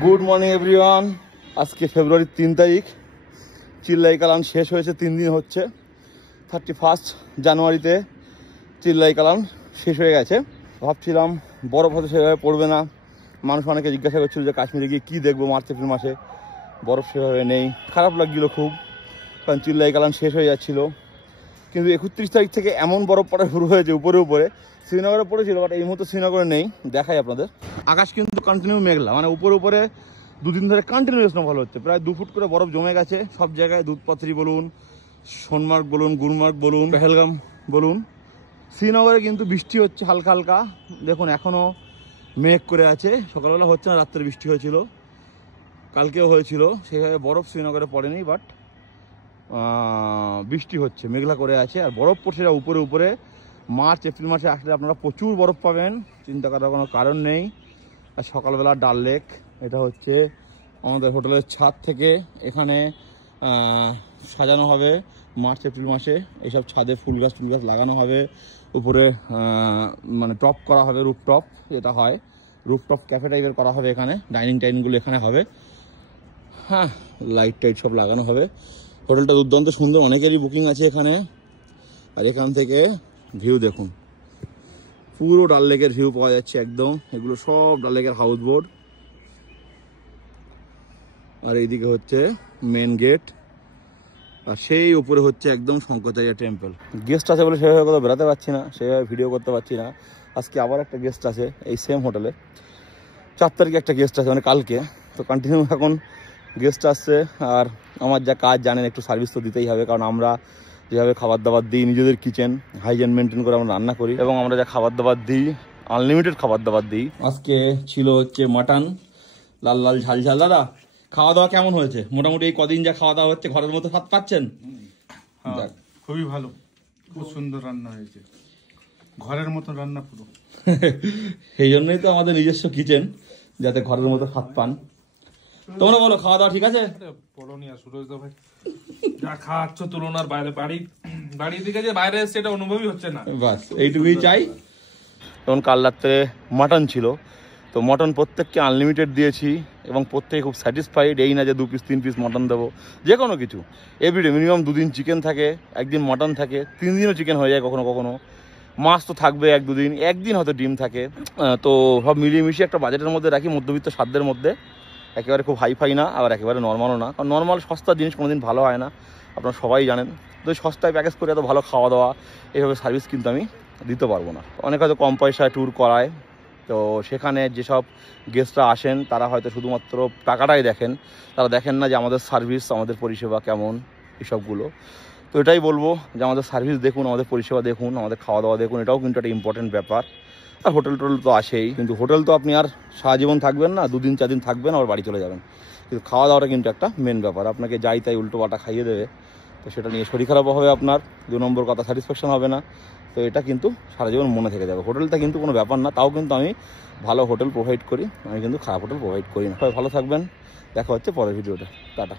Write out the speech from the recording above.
Good morning everyone. আজকে ফেব্রুয়ারির 3 তারিখ। চিল্লাই কালান শেষ হয়েছে, 3 দিন হচ্ছে। 31 জানুয়ারিতে চিল্লাই কালান শেষ হয়ে গেছে। ভাবছিলাম বরফ হয়তো সেভাবে পড়বে না। মানুষ অনেকে জিজ্ঞাসা করছিল যে কাশ্মীরে গিয়ে কী দেখবো মার্চ এপ্রিল মাসে, বরফ সেভাবে নেই। খারাপ লাগছিল খুব, কারণ চিল্লাই কালান শেষ হয়ে যাচ্ছিল। কিন্তু 31 তারিখ থেকে এমন বরফ পড়া শুরু হয়েছে উপরে উপরে। শ্রীনগরে পড়েছিল, বাট এই মুহূর্তে শ্রীনগরে নেই। দেখাই আপনাদের, আকাশ কিন্তু কন্টিনিউ মেঘলা, মানে উপরে উপরে দুদিন ধরে কন্টিনিউ স্নোফল হচ্ছে। প্রায় 2 ফুট করে বরফ জমে গেছে সব জায়গায়। দুধপাথরি বলুন, সোনমার্গ বলুন, গুলমার্গ বলুন, পেহেলগাম বলুন। শ্রীনগরে কিন্তু বৃষ্টি হচ্ছে হালকা হালকা। দেখুন এখনও মেঘ করে আছে, সকালবেলা হচ্ছে না, রাত্রে বৃষ্টি হয়েছিল, কালকেও হয়েছিল। সেভাবে বরফ শ্রীনগরে পড়েনি, বাট বৃষ্টি হচ্ছে, মেঘলা করে আছে। আর বরফ পড়ছে উপরে উপরে। মার্চ এপ্রিল মাসে আসলে আপনারা প্রচুর বরফ পাবেন, চিন্তা করার কোনো কারণ নেই। আর সকালবেলা ডাল লেক, এটা হচ্ছে আমাদের হোটেলের ছাদ থেকে এখানে সাজানো হবে মার্চ এপ্রিল মাসে। এইসব ছাদে ফুল গাছ লাগানো হবে, উপরে মানে টপ করা হবে, রুফটপ যেটা হয়, রুফটপ ক্যাফে টাইপের করা হবে। এখানে ডাইনিং টাইনিংগুলো এখানে হবে। হ্যাঁ, লাইট টাইট সব লাগানো হবে। হোটেলটা দুর্দান্ত সুন্দর, অনেকেরই বুকিং আছে এখানে। আর এখান থেকে ভিউ দেখুন, পুরো ডাল লেকের ভিউ পাওয়া যাচ্ছে একদম। এগুলো সব ডাল লেকের হাউস বোট। আর এইদিকে হচ্ছে মেন গেট, আর সেই উপরে হচ্ছে একদম শঙ্করাচার্য টেম্পল। গেস্ট আছে বলে সেভাবে কোথাও বেরোতে পারছি না, সেভাবে ভিডিও করতে পারছি না। আজকে আবার একটা গেস্ট আছে এই সেম হোটেলে। 4 তারিখে একটা গেস্ট আছে, মানে কালকে। তো কন্টিনিউ এখন গেস্ট আসছে। আর আমার যা কাজ জানেন, একটু সার্ভিস তো দিতেই হবে, কারণ আমরা যেভাবে খাবার দাবার দিই, নিজেদের কিচেন হাইজেন মেনটেন করে আমরা রান্না করি, এবং আমরা যা খাবার দাবার দিই আনলিমিটেড খাবার দাবার দিই। আজকে ছিল হচ্ছে মাটন, লাল লাল ঝাল ঝাল। দাদা, খাওয়া দাওয়া কেমন হয়েছে? মোটামুটি এই কদিন যা খাওয়া দাওয়া হচ্ছে ঘরের মতো স্বাদ পাচ্ছেন? খুবই ভালো, খুব সুন্দর রান্না হয়েছে, ঘরের মতো রান্না পুরো। সেই জন্যই তো আমাদের নিজস্ব কিচেন, যাতে ঘরের মতো স্বাদ পান। তোমরা বলো, খাওয়া দাওয়া ঠিক আছে? পলনিয়া সুরজ দা ভাই, যা খাচ্ছ তুলনার বাইরে। বাড়ি থেকে যে বাইরে এসছে এটা অনুভবই হচ্ছে না। বাস এইটুকুই চাই। যেমন কাল রাত্রে মাটন ছিল, তো মটন প্রত্যেককে আনলিমিটেড দিয়েছি, এবং প্রত্যেকে খুব স্যাটিসফাইড। এই না যে 2 পিস 3 পিস মটন দেবো, যে কোনো কিছু। এভরিডে মিনিমাম 2 দিন চিকেন থাকে, 1 দিন মটন থাকে, 3 দিনও চিকেন হয়ে যায় কখনো কখনো। মাছ তো থাকবে 1-2 দিন, 1 দিন হয়তো ডিম থাকে। তো সব মিলিয়ে মিশিয়ে একটা বাজেটের মধ্যে রাখি, মধ্যবিত্ত সাধ্যের মধ্যে। একেবারে খুব হাইফাই না, আবার একেবারে নর্মালও না, কারণ নর্মাল সস্তা জিনিস কোনোদিন ভালো হয় না, আপনারা সবাই জানেন। তো সস্তায় প্যাকেজ করে এত ভালো খাওয়া দাওয়া, এইভাবে সার্ভিস কিন্তু আমি দিতে পারবো না। অনেক হয়তো কম পয়সায় ট্যুর করায়, তো সেখানে যেসব গেস্টরা আসেন তারা হয়তো শুধুমাত্র টাকাটাই দেখেন, তারা দেখেন না যে আমাদের সার্ভিস, আমাদের পরিষেবা কেমন, এসবগুলো। তো এটাই বলবো যে আমাদের সার্ভিস দেখুন, আমাদের পরিষেবা দেখুন, আমাদের খাওয়া দাওয়া দেখুন, এটাও কিন্তু একটা ইম্পর্টেন্ট ব্যাপার। আর হোটেল টোটেল তো আসেই, কিন্তু হোটেল তো আপনি আর সারা জীবন থাকবেন না, 2 দিন 4 দিন থাকবেন আবার বাড়ি চলে যাবেন। কিন্তু খাওয়া দাওয়াটা কিন্তু একটা মেন ব্যাপার। আপনাকে যাই তাই উল্টো পাল্টা খাইয়ে দেবে, তো সেটা নিয়ে শরীর খারাপও হবে আপনার, 2 নম্বর কথা স্যাটিসফ্যাকশন হবে না। তো এটা কিন্তু সারা জীবন মনে থেকে যাবে। হোটেলটা কিন্তু কোনো ব্যাপার না, তাও কিন্তু আমি ভালো হোটেল প্রোভাইড করি, আমি কিন্তু খারাপ হোটেল প্রোভাইড করি না। সবাই ভালো থাকবেন, দেখা হচ্ছে পরের ভিডিওটা। টাটা।